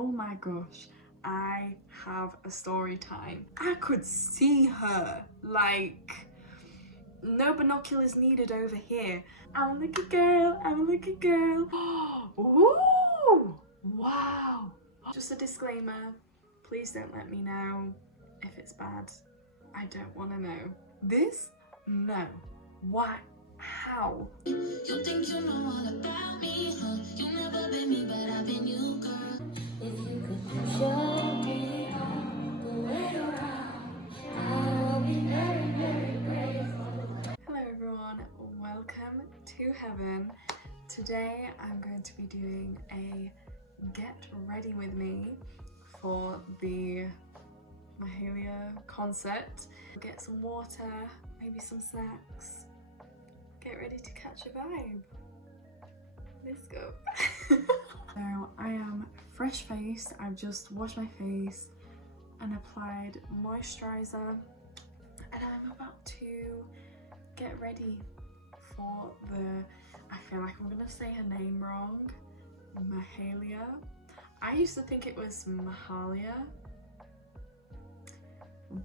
Oh my gosh, I have a story time. I could see her, like, no binoculars needed over here. I'm a lucky girl, I'm a lucky girl. Ooh, wow. Just a disclaimer, please don't let me know if it's bad. I don't want to know. This? No. Why? How? You think you know all about me, huh? You never been me, but I've been you, girl. If you could show me the way around, I'll be very, very grateful. Hello everyone, welcome to heaven. Today I'm going to be doing a get ready with me for the Mahalia concert. Get some water, maybe some snacks. Get ready to catch a vibe. Let's go. So I am fresh faced. I've just washed my face and applied moisturizer, and I'm about to get ready for the, I feel like I'm gonna say her name wrong, Mahalia. I used to think it was Mahalia,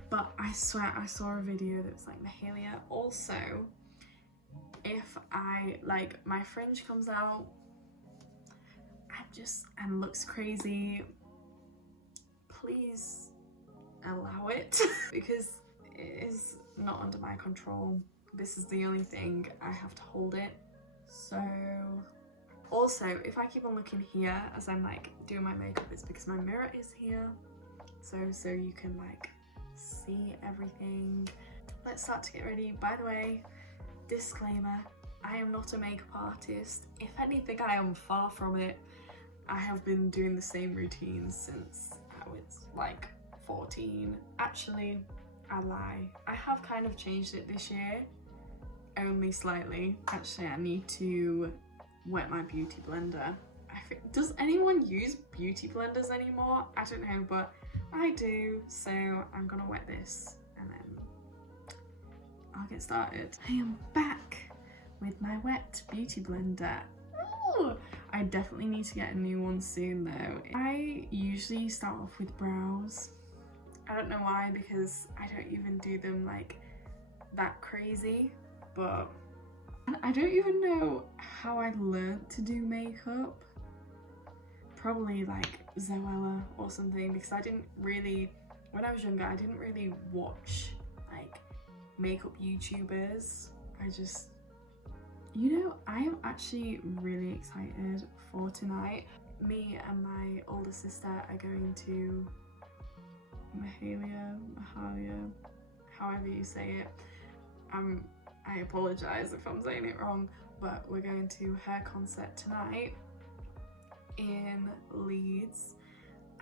but I swear I saw a video that was like Mahalia. Also, if my fringe comes out and looks crazy, please allow it because it is not under my control. This is the only thing, I have to hold it. So also, if I keep on looking here as I'm like doing my makeup, it's because my mirror is here, so you can like see everything. Let's start to get ready. By the way, disclaimer, I am not a makeup artist. If anything, I am far from it. I have been doing the same routine since I was like 14. Actually, I lie. I have kind of changed it this year, only slightly. Actually, I need to wet my beauty blender. Does anyone use beauty blenders anymore? I don't know, but I do. So I'm gonna wet this and then I'll get started. I am back with my wet beauty blender. Ooh, I definitely need to get a new one soon though. I usually start off with brows. I don't know why, because I don't even do them like that crazy, but I don't even know how I learned to do makeup. Probably like Zoella or something, because I didn't really, when I was younger, I didn't really watch like makeup YouTubers. I just, you know, I am actually really excited for tonight. Me and my older sister are going to Mahalia, however you say it. I apologise if I'm saying it wrong, but we're going to her concert tonight in Leeds,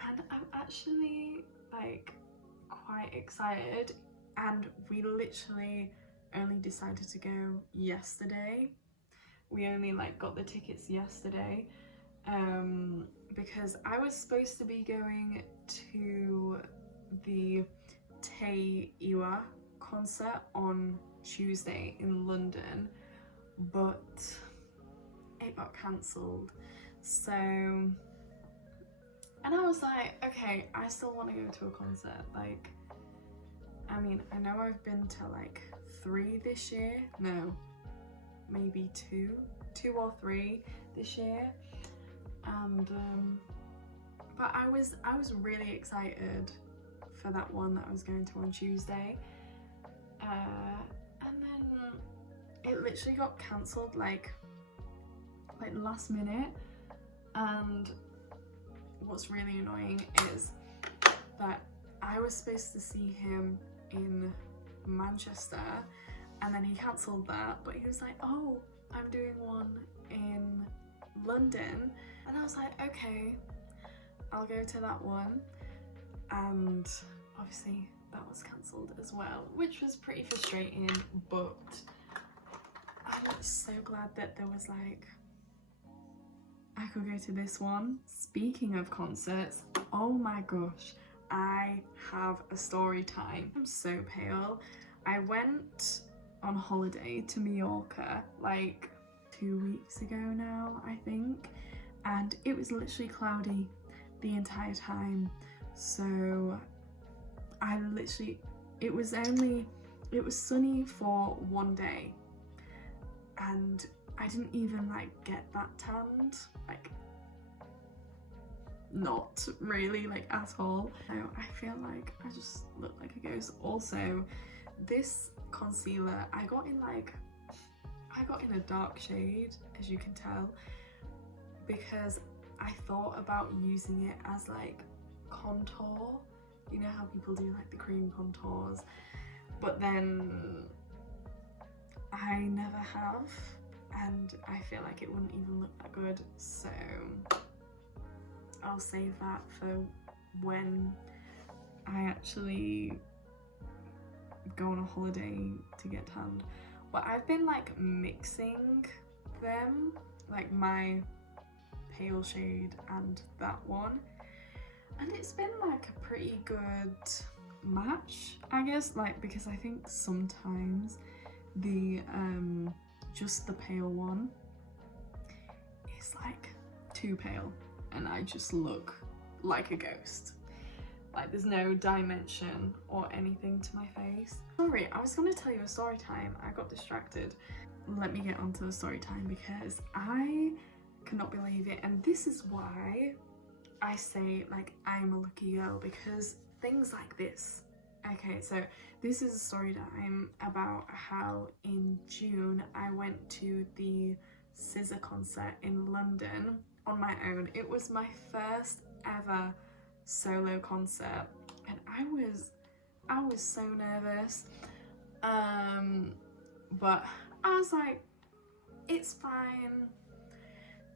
and I'm actually like quite excited, and we literally only decided to go yesterday. We only like got the tickets yesterday because I was supposed to be going to the Iwa concert on Tuesday in London, but it got cancelled. So, and I was like, okay, I still want to go to a concert. Like, I mean, I know I've been to like 3 this year. No, maybe 2 or 3 this year. And but I was really excited for that one that I was going to on Tuesday. And then it literally got cancelled like last minute. And what's really annoying is that I was supposed to see him in Manchester, and then he cancelled that, but he was like, oh, I'm doing one in London, and I was like, okay, I'll go to that one. And obviously that was cancelled as well, which was pretty frustrating, but I'm so glad that there was like, I could go to this one. Speaking of concerts, oh my gosh, I have a story time. I'm so pale. I went on holiday to Mallorca like 2 weeks ago now, I think, and it was literally cloudy. the entire time. So I literally, it was sunny for one day and I didn't even like get that tanned, like not really, like at all. So I feel like I just look like a ghost. Also, this concealer I got in a dark shade, as you can tell, because I thought about using it as like contour. You know how people do like the cream contours, but then I never have, and I feel like it wouldn't even look that good, so I'll save that for when I actually go on a holiday to get tanned. But I've been like mixing them, like my pale shade and that one, and it's been like a pretty good match, I guess, like because I think sometimes the just the pale one is like too pale and I just look like a ghost. Like there's no dimension or anything to my face. Sorry, I was gonna tell you a story time. I got distracted. Let me get onto the story time because I cannot believe it, and this is why I say like I'm a lucky girl, because things like this. Okay, so this is a story time about how in June I went to the Scissor concert in London on my own. It was my first ever solo concert and I was so nervous, but I was like, it's fine,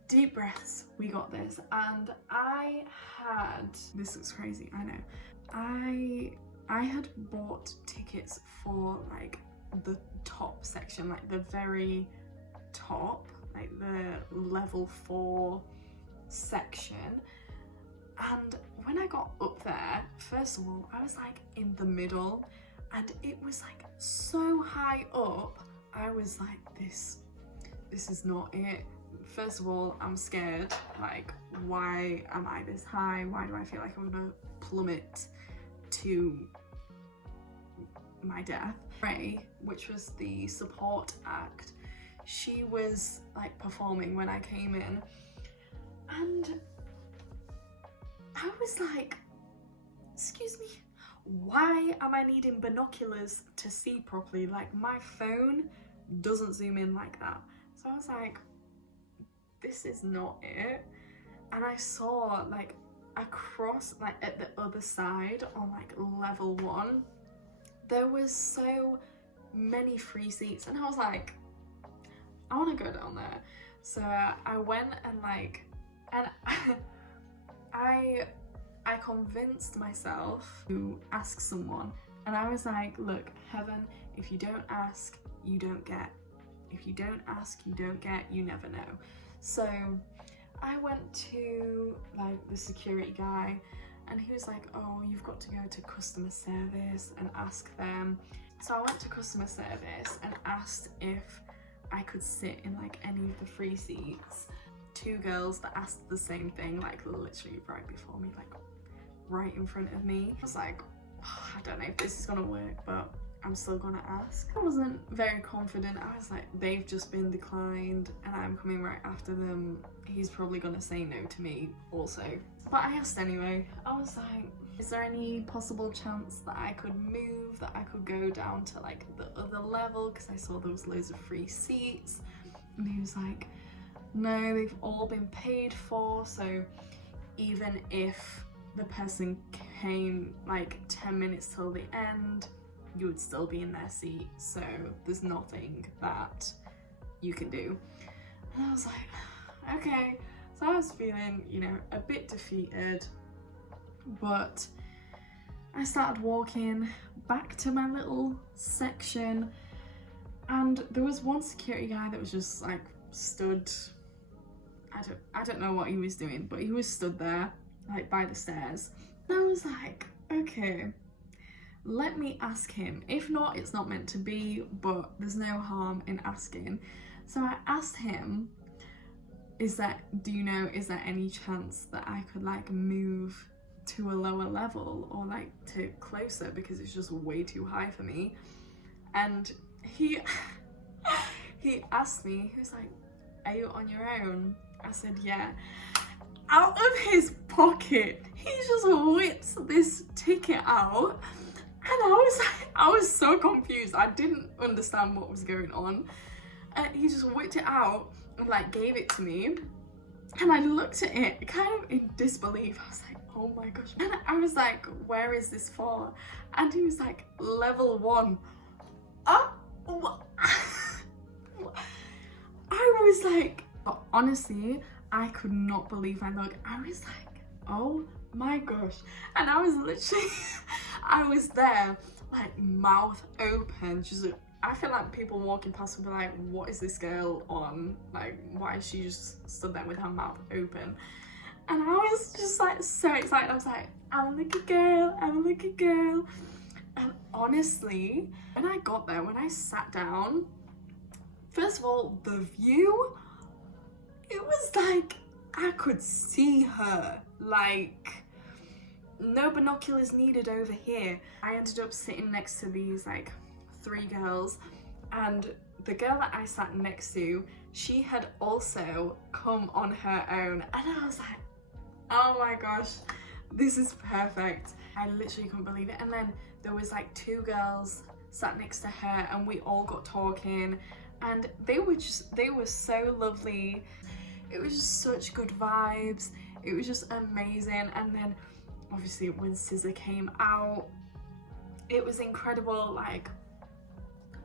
deep breaths, we got this. And I had, this looks crazy, I know, I had bought tickets for like the top section, like the very top, like the level 4 section. And when I got up there, first of all, I was like in the middle and it was like so high up. I was like, this is not it. First of all, I'm scared. Like, why am I this high? Why do I feel like I'm gonna plummet to my death? Ray, which was the support act, she was like performing when I came in, and I was like, excuse me, why am I needing binoculars to see properly? Like my phone doesn't zoom in like that. So I was like, this is not it. And I saw like across, like at the other side on like level 1, there was so many free seats and I was like, I want to go down there. So I went and like, and I convinced myself to ask someone, and I was like, look, Heaven, if you don't ask, you don't get. If you don't ask, you don't get, you never know. So I went to like the security guy and he was like, oh, you've got to go to customer service and ask them. So I went to customer service and asked if I could sit in like any of the free seats. 2 girls that asked the same thing, like literally right before me, like right in front of me. I was like, oh, I don't know if this is gonna work, but I'm still gonna ask. I wasn't very confident. I was like, they've just been declined and I'm coming right after them. He's probably gonna say no to me also. But I asked anyway. I was like, is there any possible chance that I could move, that I could go down to like the other level, because I saw there was loads of free seats? And he was like, no, they've all been paid for, so even if the person came like 10 minutes till the end, you would still be in their seat, so there's nothing that you can do. And I was like, okay. So I was feeling, you know, a bit defeated, but I started walking back to my little section, and there was one security guy that was just like stood, I don't know what he was doing, but he was stood there like by the stairs. And I was like, okay, let me ask him. If not, it's not meant to be, but there's no harm in asking. So I asked him, do you know, is there any chance that I could like move to a lower level or like to closer, because it's just way too high for me? And he he asked me, he was like, are you on your own? I said, yeah. Out of his pocket, he just whips this ticket out, and I was so confused. I didn't understand what was going on. And he just whipped it out and like gave it to me, and I looked at it kind of in disbelief. I was like, oh my gosh. And I was like, where is this for? And he was like, level 1. What? I was like, but honestly, I could not believe my luck. I was like, oh my gosh. And I was literally, I was there, like mouth open, just, I feel like people walking past would be like, what is this girl on? Like, why is she just stood there with her mouth open? And I was just like so excited. I was like, I'm a lucky girl, I'm a lucky girl. And honestly, when I got there, when I sat down, first of all, the view, it was like I could see her, like no binoculars needed over here. I ended up sitting next to these like 3 girls, and the girl that I sat next to, she had also come on her own, and I was like, oh my gosh, this is perfect. I literally couldn't believe it. And then there was like 2 girls sat next to her, and we all got talking, and they were so lovely. It was just such good vibes. It was just amazing. And then obviously when SZA came out, it was incredible, like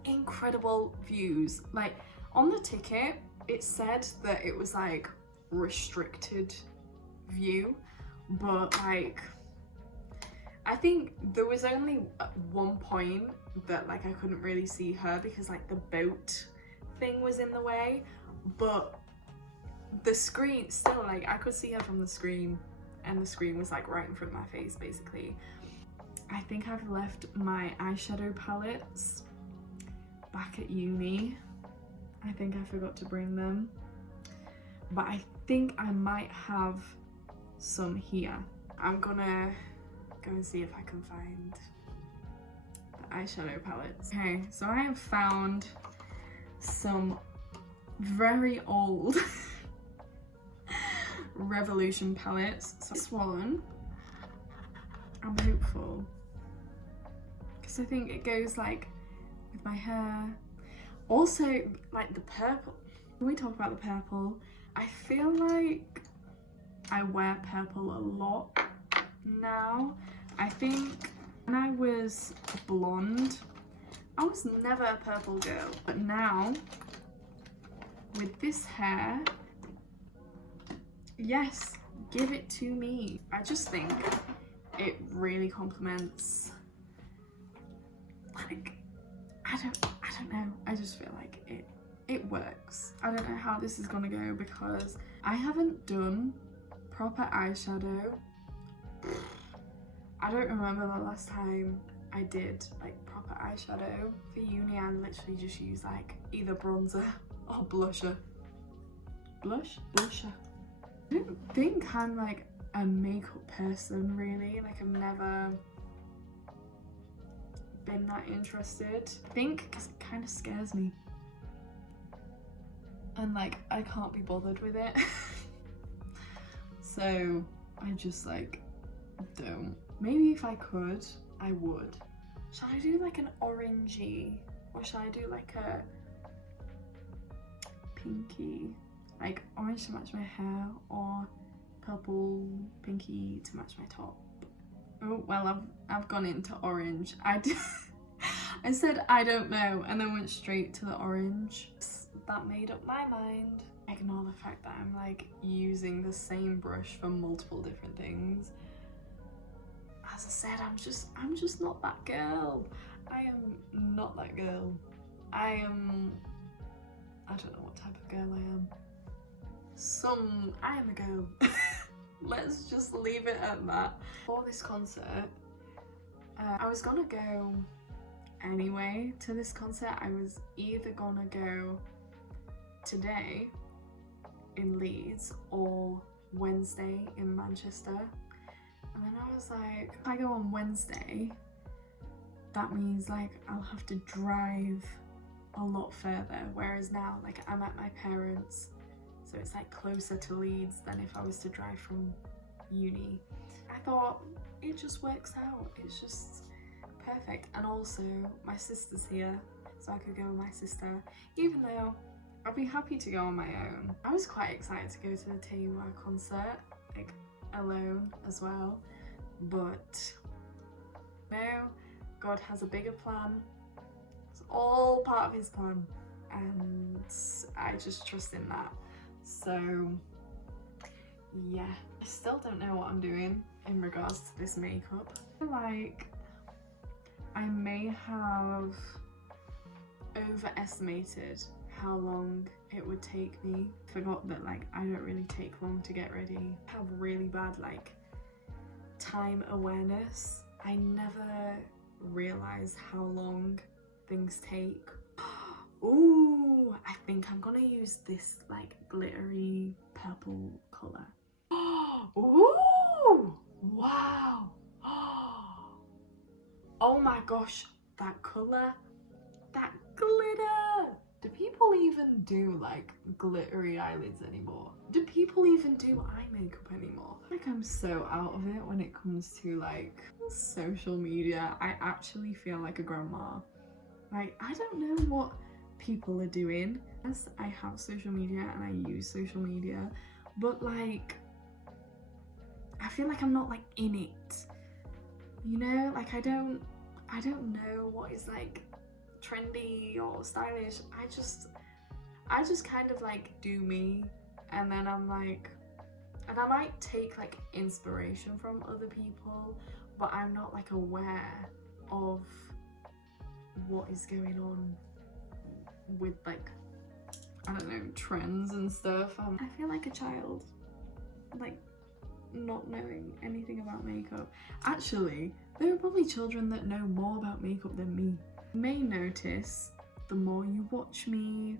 incredible views. Like on the ticket, it said that it was like restricted view, but like I think there was only one point that like I couldn't really see her because like the boat thing was in the way, but the screen still, like I could see her from the screen, and the screen was like right in front of my face basically. I think I've left my eyeshadow palettes back at uni. I think I forgot to bring them, but I think I might have some here. I'm gonna go and see if I can find the eyeshadow palettes. Okay, so I have found some very old Revolution palettes. So this one, I'm hopeful, because I think it goes like with my hair. Also, like the purple. When we talk about the purple, I feel like I wear purple a lot now. I think when I was blonde, I was never a purple girl, but now with this hair, yes, give it to me. I just think it really complements, like, I don't know, I just feel like it works. I don't know how this is gonna go because I haven't done proper eyeshadow. I don't remember the last time I did like proper eyeshadow. For uni, I literally just use like either bronzer or blusher. Blusher. I don't think I'm like a makeup person really. Like I've never been that interested. I think because it kind of scares me. And like I can't be bothered with it. So I just like don't. Maybe if I could, I would. Shall I do like an orangey, or shall I do like a pinky? Like orange to match my hair, or purple pinky to match my top. Oh well, I've gone into orange. I said I don't know, and then went straight to the orange. That made up my mind. Ignore the fact that I'm like using the same brush for multiple different things. As I said, I'm just not that girl. I am not that girl. I don't know what type of girl I am. I am a girl. Let's just leave it at that. For this concert, I was gonna go anyway to this concert. I was either gonna go today in Leeds or Wednesday in Manchester. And then I was like, if I go on Wednesday, that means like I'll have to drive a lot further, whereas now like I'm at my parents', so it's like closer to Leeds than if I was to drive from uni. I thought it just works out, it's just perfect. And also my sister's here, so I could go with my sister, even though I'd be happy to go on my own. I was quite excited to go to the Taylor concert, like alone as well, but no, God has a bigger plan. It's all part of his plan, and I just trust in that. So yeah, I still don't know what I'm doing in regards to this makeup. I feel like I may have overestimated how long it would take me. Forgot that like I don't really take long to get ready. I have really bad like time awareness. I never realize how long things take. Ooh, I think I'm gonna use this like glittery purple colour. Ooh, wow. Oh my gosh, that colour, that glitter. Do people even do like glittery eyelids anymore? Do people even do eye makeup anymore? Like I'm so out of it when it comes to like social media. I actually feel like a grandma. Like I don't know what people are doing. Yes, I have social media and I use social media, but like I feel like I'm not like in it. You know, like I don't know what is like trendy or stylish. I just kind of like do me, and then I'm like, and I might take like inspiration from other people, but I'm not like aware of what is going on with like, I don't know, trends and stuff. I feel like a child, like not knowing anything about makeup. Actually, there are probably children that know more about makeup than me. You may notice the more you watch me,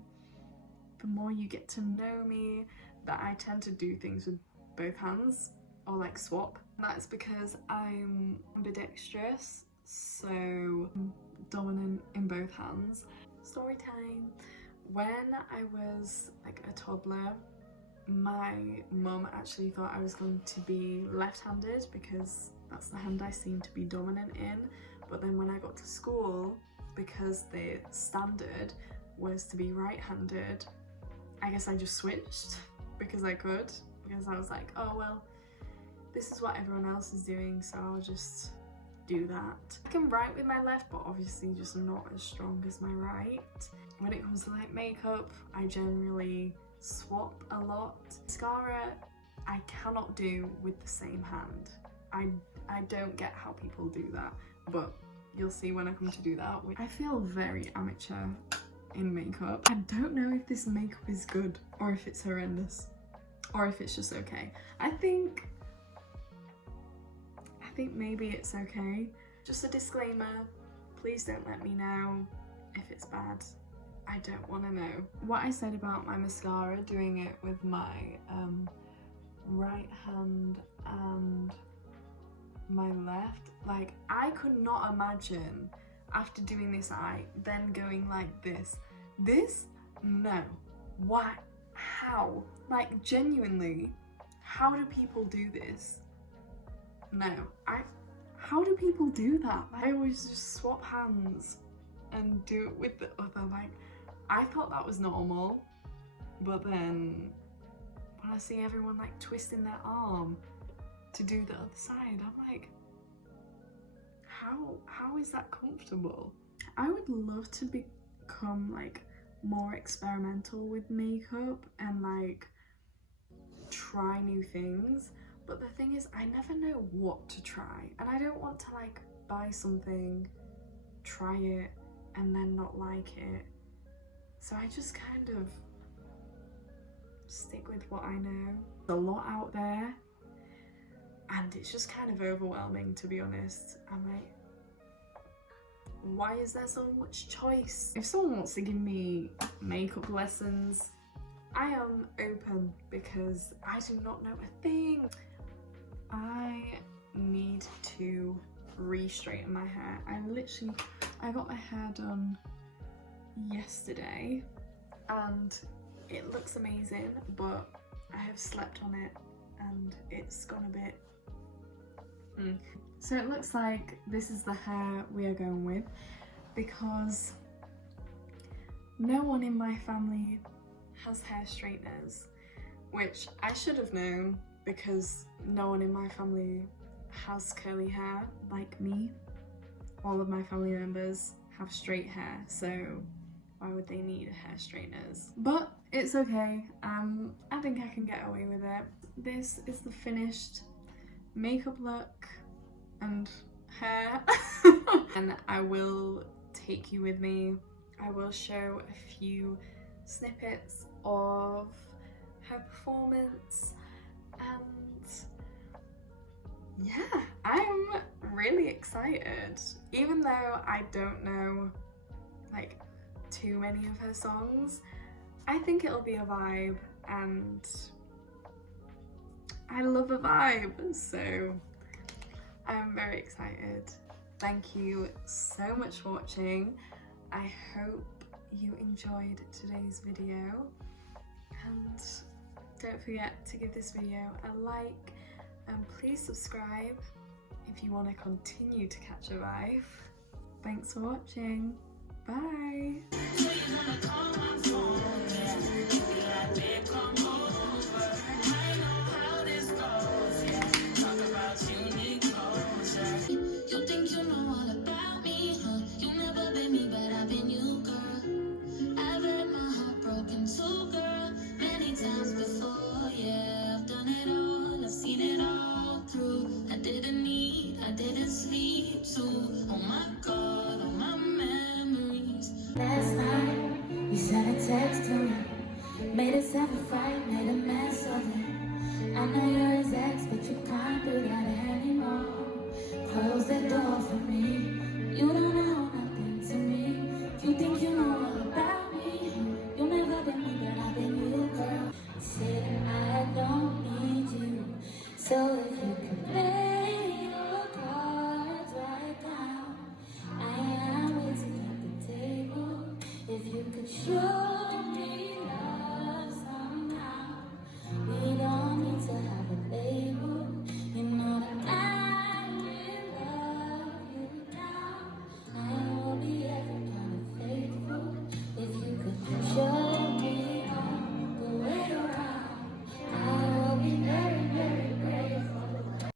the more you get to know me, that I tend to do things with both hands or like swap. That's because I'm ambidextrous, so I'm dominant in both hands. Story time. When I was like a toddler, my mum actually thought I was going to be left-handed because that's the hand I seem to be dominant in. But then when I got to school, because the standard was to be right-handed, I guess I just switched because I could, because I was like, oh well, this is what everyone else is doing, so I'll just do that. I can write with my left, but obviously just not as strong as my right. When it comes to like makeup, I generally swap a lot. Mascara, I cannot do with the same hand. I don't get how people do that, but you'll see when I come to do that. I feel very amateur in makeup. I don't know if this makeup is good or if it's horrendous or if it's just okay. I think maybe it's okay. Just a disclaimer, please don't let me know if it's bad. I don't want to know. What I said about my mascara, doing it with my right hand and my left, like I could not imagine after doing this eye then going like this. No. Why? How? Like genuinely, how do people do this? No. How do people do that? I always just swap hands and do it with the other. Like I thought that was normal, but then when I see everyone like twisting their arm to do the other side, I'm like, how is that comfortable? I would love to become like more experimental with makeup and like try new things, but the thing is I never know what to try, and I don't want to like buy something, try it, and then not like it. So I just kind of stick with what I know. There's a lot out there and it's just kind of overwhelming, to be honest. I'm like, why is there so much choice? If someone wants to give me makeup lessons, I am open because I do not know a thing. I need to re-straighten my hair. I got my hair done yesterday and it looks amazing, but I have slept on it and it's gone a bit So it looks like this is the hair we are going with, because no one in my family has hair straighteners, which I should have known because no one in my family has curly hair like me. All of my family members have straight hair, so why would they need hair straighteners? But it's okay, I think I can get away with it. This is the finished makeup look and hair. And I will take you with me. I will show a few snippets of her performance, and yeah, I'm really excited. Even though I don't know like too many of her songs, I think it'll be a vibe, and I love a vibe, so I'm very excited. Thank you so much for watching. I hope you enjoyed today's video, and don't forget to give this video a like, and please subscribe if you want to continue to catch a vibe. Thanks for watching. Bye. You think you know all about me, huh? You never been me, but I've been you, girl. I've had my heart broken too, girl, many times before. Yeah, I've done it all, I've seen it all through. I didn't sleep too. Oh my God.